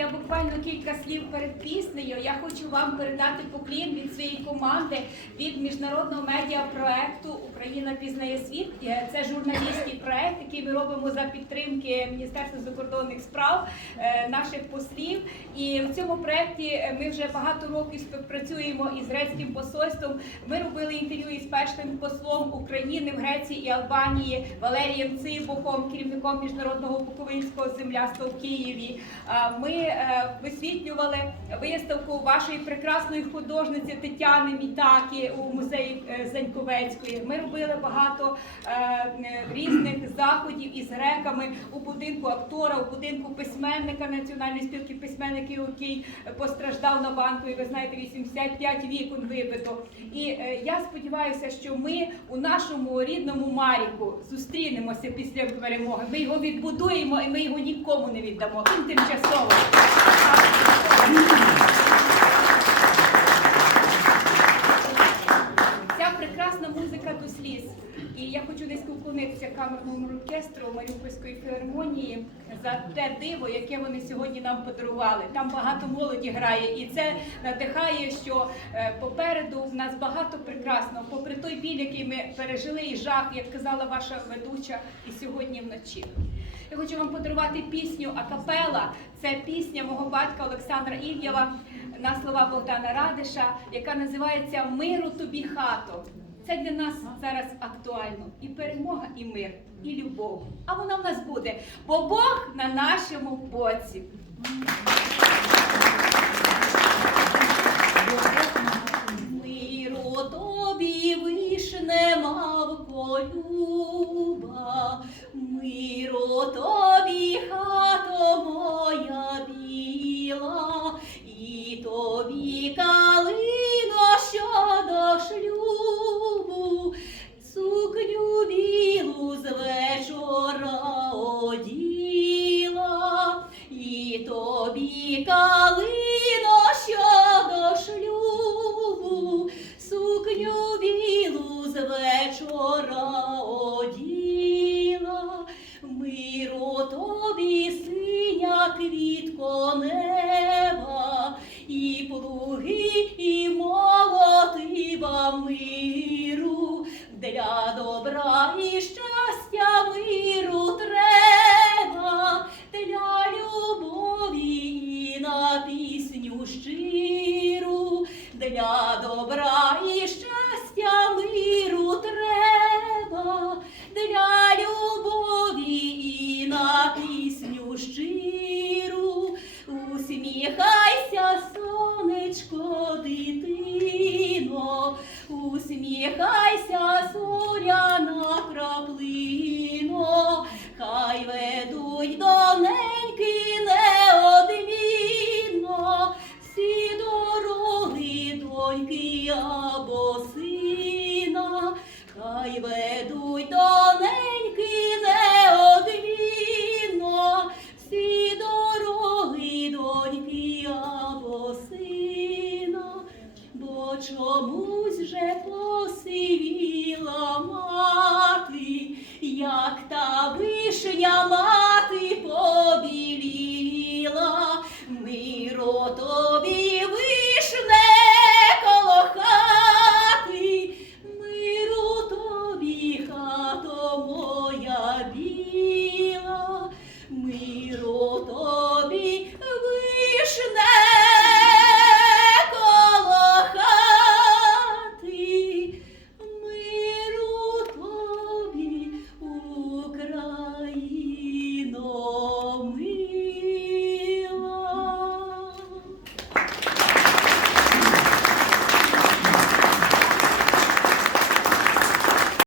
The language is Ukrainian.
я буквально кілька слів перед піснею. Я хочу вам передати поклін від своєї команди від міжнародного медіапроекту Україна пізнає світ. Е, Це журналістський проект, який ми робимо за підтримки Міністерства закордонних справ е, наших послів. І в цьому проекті е, ми вже багато років співпрацюємо із грецьким посольством. Ми робили інтерв'ю із першим послом України в Греції і Албанії Валерієм Цибухом, керівником міжнародного Буковинського земляства в Києві. А, Е, висвітлювали виставку вашої прекрасної художниці Тетяни Мітакі у музеї е, Заньковецької. Ми робили багато е, різних заходів із греками у будинку актора, у будинку письменника Національної спілки письменників, який постраждав на банку. І ви знаєте, 85 вікон вибито. І я сподіваюся, що ми у нашому рідному Маріку зустрінемося після перемоги. Ми його відбудуємо і ми його нікому не віддамо. Він тимчасово. Ця прекрасна музика до сліз. І я хочу низько вклонитися камерному оркестру Маріупольської філармонії за те диво, яке вони сьогодні нам подарували. Там багато молоді грає, і це надихає, що е, попереду в нас багато прекрасного, попри той біль, який ми пережили, і жах, як казала ваша ведуча, і сьогодні вночі. Я хочу вам подарувати пісню Акапела. Це пісня мого батька Олександра Ів'єва на слова Богдана Радиша, яка називається Миру тобі хато. Це для нас зараз актуально. І перемога, і мир, і любов. А вона в нас буде, бо Бог на нашому боці. Миру тобі і синя квітко неба, і плуги, і молоти вам миру для добра і щастя миру. Усміхайся, сонечко, дитино, усміхайся, суряна краплино, хай ведуть до неньки неодмінно, всі дороги доньки або сина, хай ведуть. чомусь же посивіла мати, як та вишня мати.